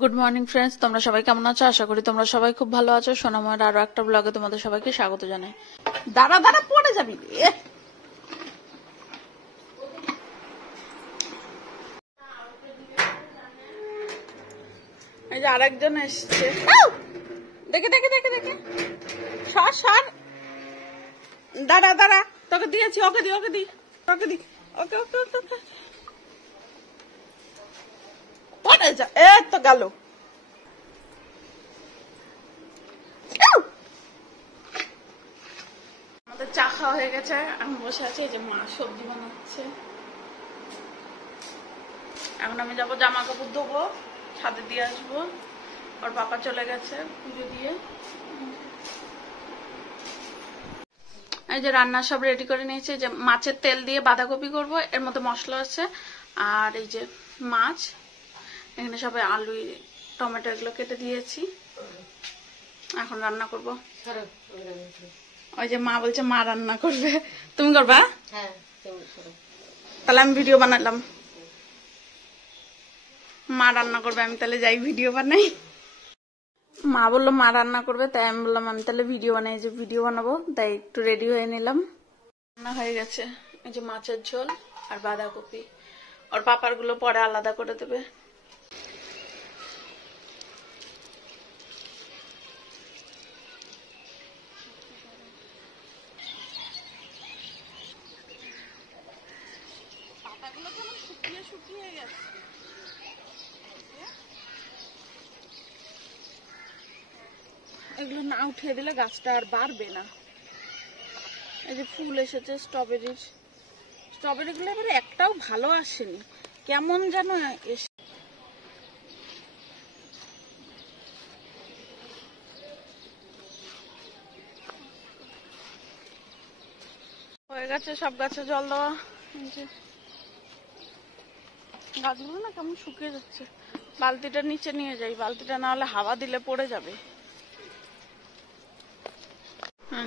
Good morning friends, তোমরা সবাই কেমন আছো? আশা করি তোমরা সবাই খুব ভালো আছো। সোনাময়ের আরো একটা ব্লগে তোমাদের সবাইকে স্বাগত জানাই। দাঁড়া দাঁড়া, পড়ে যাবি। এই যে আরেকজন এসছে, দেখে দেখে দেখে দেখে সর সর, দাঁড়া দাঁড়া, তোকে দিয়েছি, ওকে দি ওকে দি ওকে দি, ওকে ওকে ওকে, পড়ে যা। এই তো গেল। আমাদের চা খাওয়া হয়ে গেছে, আমি বসে আছি। এই যে মা সবজি বানাচ্ছে। এখন আমি যাবো জামা কাপড় ধোবো, ছাদে দিয়ে আসবো। ওর পাপা চলে গেছে পুজো দিয়ে। এই যে রান্না সব রেডি করে নিয়েছি। যে মাছের তেল দিয়ে বাঁধাকপি করব, এর মধ্যে মশলা আছে। আর এই যে মাছ, এখানে সবাই আলু টমেটো এগুলো কেটে দিয়েছি। এখন রান্না করব। ওই যে মা বলছে মা রান্না করবে, তুমি করবা? তাহলে আমি ভিডিও বানালাম। মা রান্না করবে, আমি তাহলে যাই ভিডিও বানাই। মা বললো মা রান্না করবে, তাই আমি বললাম আমি তাহলে ভিডিও বানাই। যে ভিডিও বানাবো তাই একটু রেডি হয়ে নিলাম। রান্না হয়ে গেছে। এই যে মাছের ঝোল আর বাঁধাকপি। ওর পাপার গুলো পরে আলাদা করে দেবে। পাতাগুলো কেমন শুকিয়ে শুকিয়ে গেছে। এগুলো না উঠিয়ে দিলে গাছটা আর বাড়বে না। এই যে ফুল এসেছে স্ট্রবেরির, স্ট্রবেরি গুলো এবারে একটাও ভালো আসেনি, কেমন যেন হয়ে গেছে। সব গাছে জল দেওয়া। গাছগুলো না কেমন শুকিয়ে যাচ্ছে। বালতিটা নিচে নিয়ে যাই, বালতিটা না হলে হাওয়া দিলে পড়ে যাবে।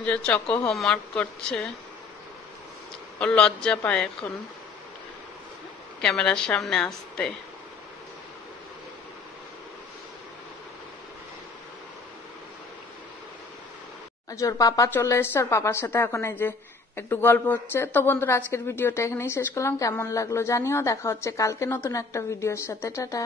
যে চকো হোমওয়ার্ক করছে, ওর লজ্জা পায় এখন ক্যামেরার সামনে আসতে। ওর পাপা চলে এসছে, ওর পাপার সাথে এখন এই যে একটু গল্প হচ্ছে। তো বন্ধুরা, আজকের ভিডিওটা এখানেই শেষ করলাম। কেমন লাগলো জানিও। দেখা হচ্ছে কালকে নতুন একটা ভিডিওর সাথে। টাটা।